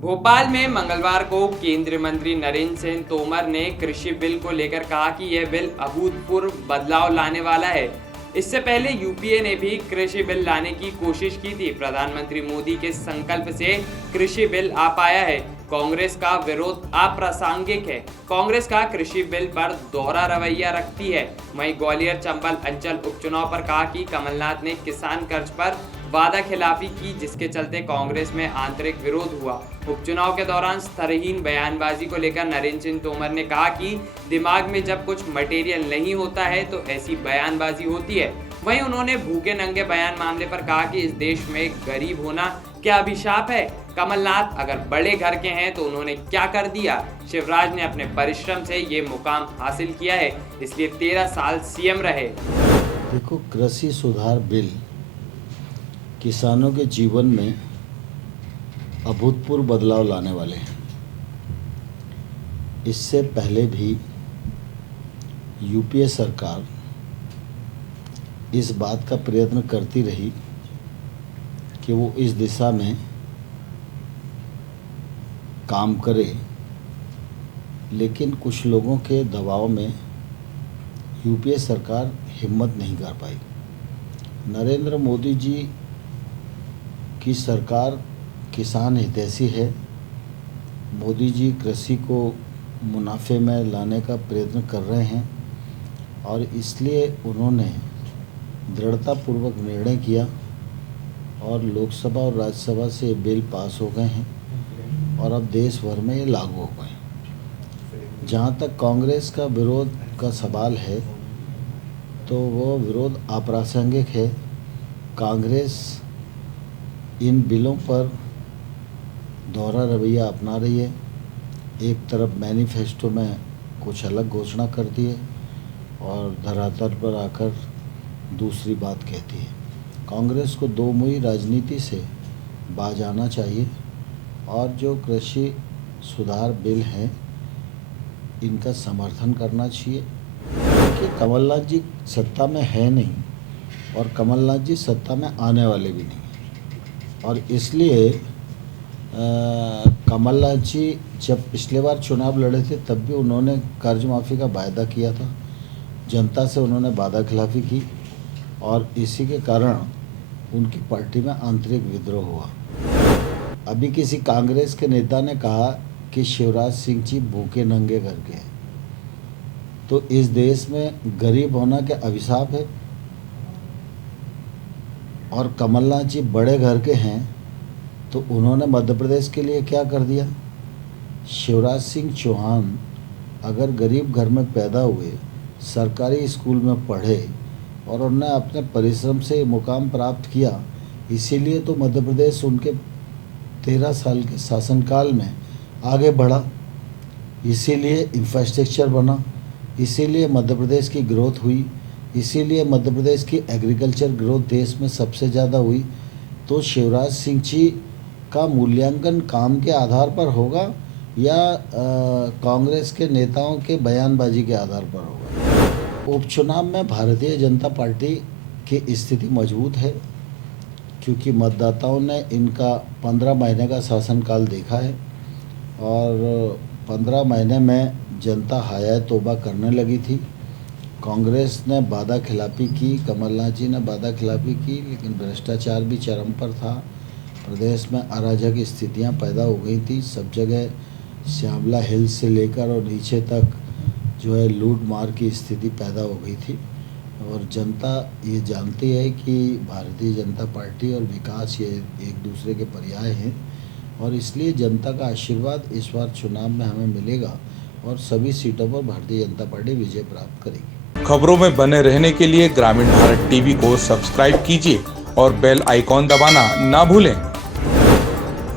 भोपाल में मंगलवार को केंद्रीय मंत्री नरेंद्र सिंह तोमर ने कृषि बिल को लेकर कहा कि यह बिल अभूतपूर्व बदलाव लाने वाला है। इससे पहले यूपीए ने भी कृषि बिल लाने की कोशिश की थी। प्रधानमंत्री मोदी के संकल्प से कृषि बिल आ पाया है। कांग्रेस का विरोध अप्रासंगिक है। कांग्रेस का कृषि बिल पर दोहरा रवैया रखती है। वहीं ग्वालियर चंबल अंचल उपचुनाव पर कहा कि कमलनाथ ने किसान कर्ज पर वादा खिलाफी की, जिसके चलते कांग्रेस में आंतरिक विरोध हुआ। उपचुनाव के दौरान स्तरहीन बयानबाजी को लेकर नरेंद्र सिंह तोमर ने कहा कि दिमाग में जब कुछ मटेरियल नहीं होता है तो ऐसी बयानबाजी होती है। वहीं उन्होंने भूखे नंगे बयान मामले पर कहा कि इस देश में गरीब होना क्या अभिशाप है? कमलनाथ अगर बड़े घर के हैं तो उन्होंने क्या कर दिया? शिवराज ने अपने परिश्रम से ये मुकाम हासिल किया है, इसलिए 13 साल सीएम रहे। देखो, कृषि सुधार बिल किसानों के जीवन में अभूतपूर्व बदलाव लाने वाले हैं। इससे पहले भी यूपीए सरकार इस बात का प्रयत्न करती रही कि वो इस दिशा में काम करे, लेकिन कुछ लोगों के दबाव में यूपीए सरकार हिम्मत नहीं कर पाई। नरेंद्र मोदी जी की सरकार किसान हितैषी है। मोदी जी कृषि को मुनाफे में लाने का प्रयत्न कर रहे हैं और इसलिए उन्होंने दृढ़तापूर्वक निर्णय किया और लोकसभा और राज्यसभा से बिल पास हो गए हैं और अब देश भर में ये लागू हो गए। जहाँ तक कांग्रेस का विरोध का सवाल है तो वो विरोध अप्रासंगिक है। कांग्रेस इन बिलों पर दोहरा रवैया अपना रही है। एक तरफ मैनिफेस्टो में कुछ अलग घोषणा करती है और धरातल पर आकर दूसरी बात कहती है। कांग्रेस को दो मुही राजनीति से बाज आना चाहिए और जो कृषि सुधार बिल हैं इनका समर्थन करना चाहिए कि कमलनाथ जी सत्ता में है नहीं और कमलनाथ जी सत्ता में आने वाले भी नहीं, और इसलिए कमलनाथ जी जब पिछले बार चुनाव लड़े थे तब भी उन्होंने कर्ज माफ़ी का वायदा किया था। जनता से उन्होंने वादा खिलाफी की और इसी के कारण उनकी पार्टी में आंतरिक विद्रोह हुआ। अभी किसी कांग्रेस के नेता ने कहा कि शिवराज सिंह जी भूखे नंगे घर के हैं, तो इस देश में गरीब होना क्या अभिशाप है? और कमलनाथ जी बड़े घर के हैं तो उन्होंने मध्य प्रदेश के लिए क्या कर दिया? शिवराज सिंह चौहान अगर गरीब घर में पैदा हुए, सरकारी स्कूल में पढ़े और उन्होंने अपने परिश्रम से मुकाम प्राप्त किया, इसीलिए तो मध्य प्रदेश उनके 13 साल के शासनकाल में आगे बढ़ा, इसीलिए इंफ्रास्ट्रक्चर बना, इसीलिए मध्य प्रदेश की ग्रोथ हुई, इसीलिए मध्य प्रदेश की एग्रीकल्चर ग्रोथ देश में सबसे ज़्यादा हुई। तो शिवराज सिंह जी का मूल्यांकन काम के आधार पर होगा या कांग्रेस के नेताओं के बयानबाजी के आधार पर होगा? उपचुनाव में भारतीय जनता पार्टी की स्थिति मजबूत है क्योंकि मतदाताओं ने इनका 15 महीने का शासनकाल देखा है और 15 महीने में जनता हाय तौबा करने लगी थी। कांग्रेस ने वादा खिलाफी की, कमलनाथ जी ने वादा खिलाफी की, लेकिन भ्रष्टाचार भी चरम पर था। प्रदेश में अराजक स्थितियां पैदा हो गई थी। सब जगह श्यामला हिल्स से लेकर और नीचे तक जो है लूट मार की स्थिति पैदा हो गई थी और जनता ये जानती है कि भारतीय जनता पार्टी और विकास ये एक दूसरे के पर्याय हैं और इसलिए जनता का आशीर्वाद इस बार चुनाव में हमें मिलेगा और सभी सीटों पर भारतीय जनता पार्टी विजय प्राप्त करेगी। खबरों में बने रहने के लिए ग्रामीण भारत टीवी को सब्सक्राइब कीजिए और बेल आइकॉन दबाना ना भूलें।